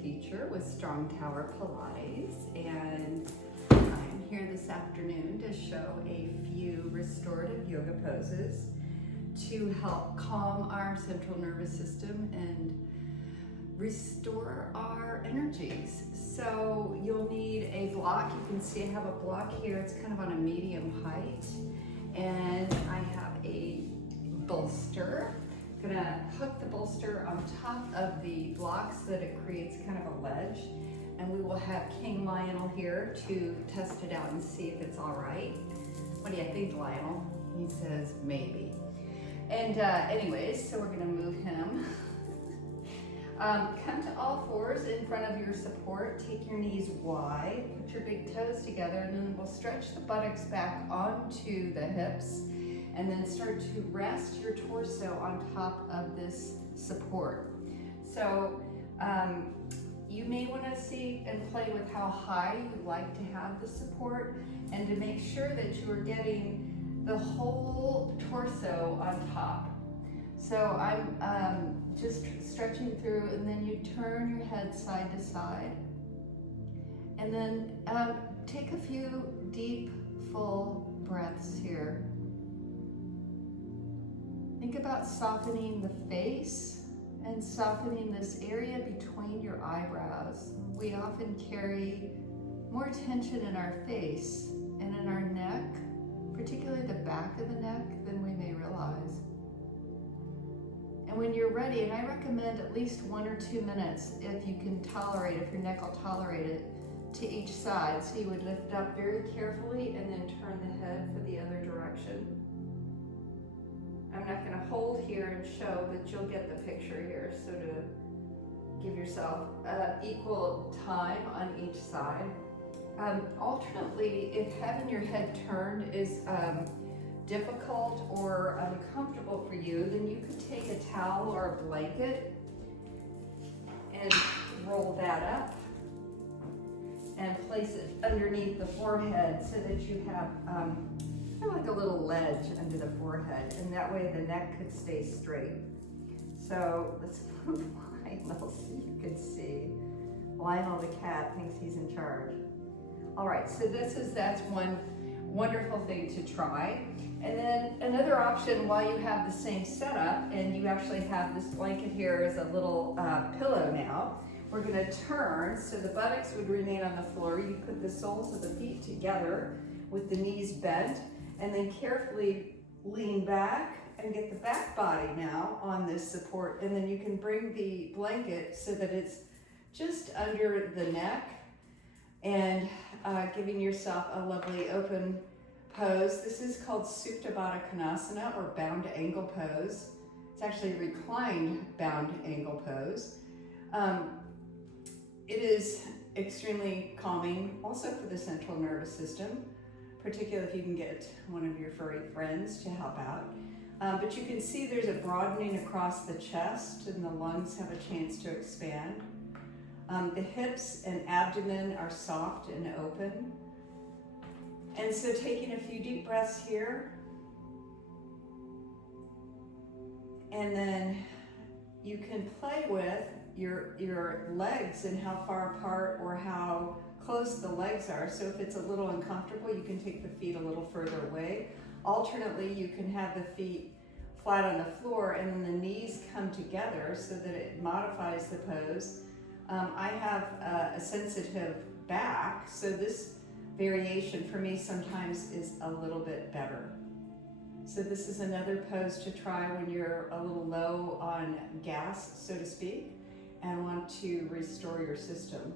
teacher with Strong Tower Pilates, and I'm here this afternoon to show a few restorative yoga poses to help calm our central nervous system and restore our energies. So you'll need a block. You can see I have a block here. It's kind of on a medium height, and I have a bolster. I'm gonna hook the bolster on top of the block so that it creates kind of a ledge, and we will have King Lionel here to test it out and see if it's all right. What do you think, Lionel? He says maybe. And anyways, so we're gonna move him. Come to all fours in front of your support. Take your knees wide, put your big toes together, and then we'll stretch the buttocks back onto the hips, and then start to rest your torso on top of this support. So you may want to see and play with how high you'd like to have the support, and to make sure that you are getting the whole torso on top. So I'm just stretching through, and then you turn your head side to side, and then take a few deep, full breaths here. Think about softening the face and softening this area between your eyebrows. We often carry more tension in our face and in our neck, particularly the back of the neck, than we may realize. And when you're ready, and I recommend at least 1 or 2 minutes if you can tolerate, if your neck will tolerate it, to each side. So you would lift up very carefully and then turn the head for the other direction. I'm not going to hold here and show, but you'll get the picture here. So to give yourself equal time on each side. Alternately, if having your head turned is difficult or uncomfortable for you, then you could take a towel or a blanket and roll that up and place it underneath the forehead so that you have kind of like a little ledge under the forehead, and that way the neck could stay straight. So let's move Lionel so you can see. Lionel the cat thinks he's in charge. All right, so that's one wonderful thing to try. And then another option, while you have the same setup and you actually have this blanket here as a little pillow now, we're gonna turn so the buttocks would remain on the floor. You put the soles of the feet together with the knees bent, and then carefully lean back and get the back body now on this support. And then you can bring the blanket so that it's just under the neck, and giving yourself a lovely open pose. This is called Supta Baddha Konasana, or bound angle pose. It's actually a reclined bound angle pose. It is extremely calming also for the central nervous system, particularly if you can get one of your furry friends to help out. But you can see there's a broadening across the chest, and the lungs have a chance to expand. The hips and abdomen are soft and open. And so taking a few deep breaths here, and then you can play with your legs and how far apart or how close the legs are. So if it's a little uncomfortable, you can take the feet a little further away. Alternately, you can have the feet flat on the floor and then the knees come together so that it modifies the pose. I have a sensitive back, so this variation for me sometimes is a little bit better. So this is another pose to try when you're a little low on gas, so to speak, and want to restore your system.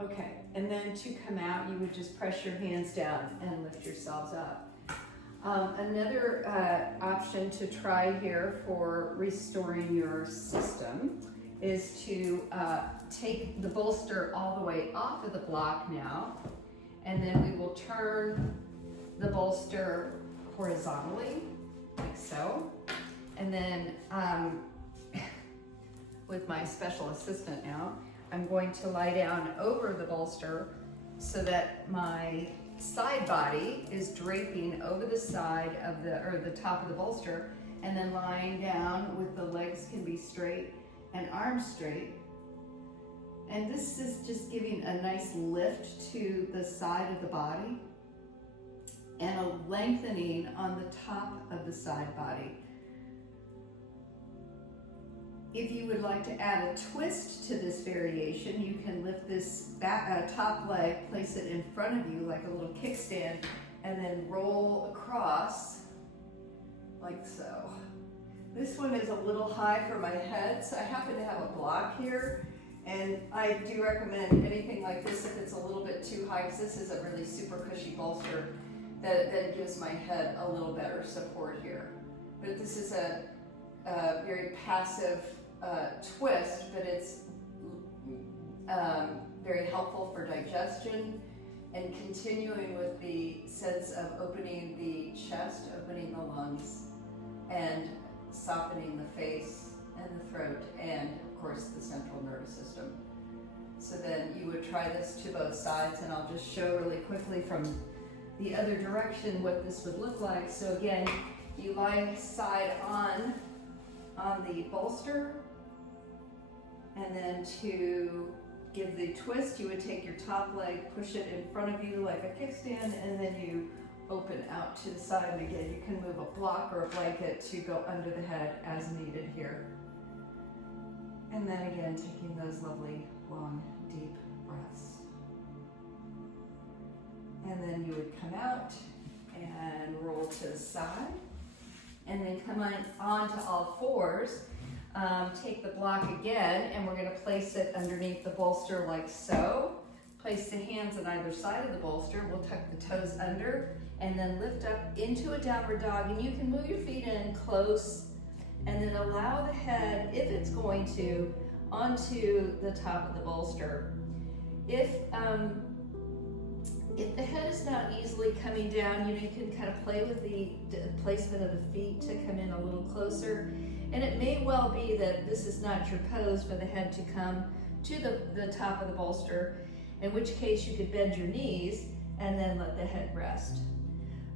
Okay, and then to come out, you would just press your hands down and lift yourselves up. Another option to try here for restoring your system is to take the bolster all the way off of the block now, and then we will turn the bolster horizontally, like so. And then with my special assistant now, I'm going to lie down over the bolster so that my side body is draping over the side of the top of the bolster, and then lying down with the legs can be straight and arms straight. And this is just giving a nice lift to the side of the body and a lengthening on the top of the side body. If you would like to add a twist to this variation, you can lift this top leg, place it in front of you like a little kickstand, and then roll across like so. This one is a little high for my head, so I happen to have a block here, and I do recommend anything like this if it's a little bit too high, because this is a really super cushy bolster that gives my head a little better support here. But this is a very passive twist, but it's very helpful for digestion and continuing with the sense of opening the chest, opening the lungs, and softening the face and the throat, and of course the central nervous system. So then you would try this to both sides, and I'll just show really quickly from the other direction what this would look like. So again, you lie side on the bolster, and then to give the twist, you would take your top leg, push it in front of you like a kickstand, and then you open out to the side. And again, you can move a block or a blanket to go under the head as needed here. And then again, taking those lovely, long, deep breaths. And then you would come out and roll to the side. And then come on to all fours. Take the block again, and we're going to place it underneath the bolster like so. Place the hands on either side of the bolster. We'll tuck the toes under, and then lift up into a downward dog. And you can move your feet in close, and then allow the head, if it's going to, onto the top of the bolster. If the head is not easily coming down, you can kind of play with the placement of the feet to come in a little closer. And it may well be that this is not your pose for the head to come to the top of the bolster, in which case you could bend your knees and then let the head rest.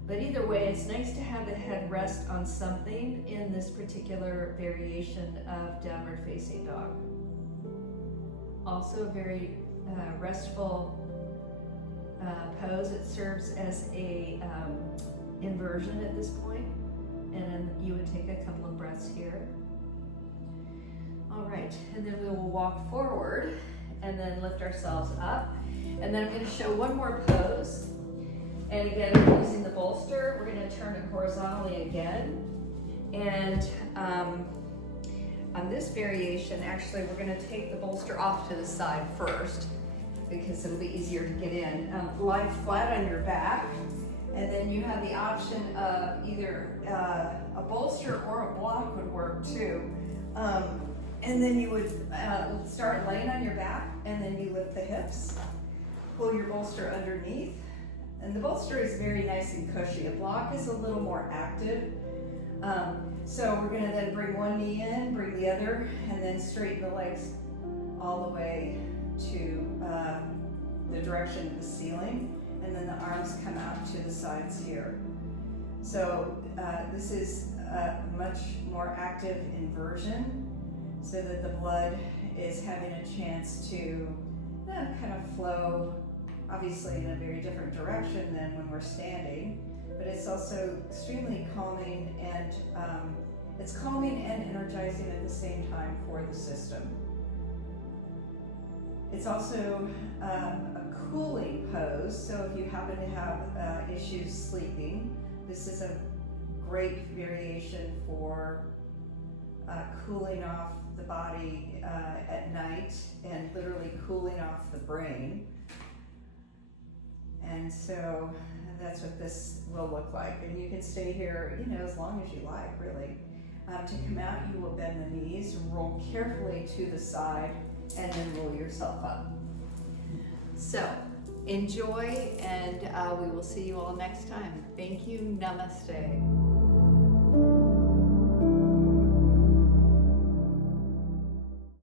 But either way, it's nice to have the head rest on something in this particular variation of downward facing dog. Also a very restful pose. It serves as a inversion at this point, and then you would take a couple of breaths here. All right, and then we will walk forward and then lift ourselves up. And then I'm going to show one more pose. And again, we're using the bolster. We're going to turn it horizontally again. And on this variation, actually, we're going to take the bolster off to the side first, because it'll be easier to get in. Lie flat on your back, and then you have the option of either a bolster or a block would work too. And then you would start laying on your back, and then you lift the hips, pull your bolster underneath, and the bolster is very nice and cushy. A block is a little more active. So we're gonna then bring one knee in, bring the other, and then straighten the legs all the way to the direction of the ceiling, and then the arms come out to the sides here. So this is a much more active inversion, so that the blood is having a chance to kind of flow, obviously in a very different direction than when we're standing, but it's also extremely calming, and it's calming and energizing at the same time for the system. It's also a cooling pose, so if you happen to have issues sleeping, this is a great variation for cooling off the body at night, and literally cooling off the brain. And so that's what this will look like. And you can stay here, as long as you like, really. To come out, you will bend the knees, roll carefully to the side, and then roll yourself up. So enjoy, and we will see you all next time. Thank you. Namaste.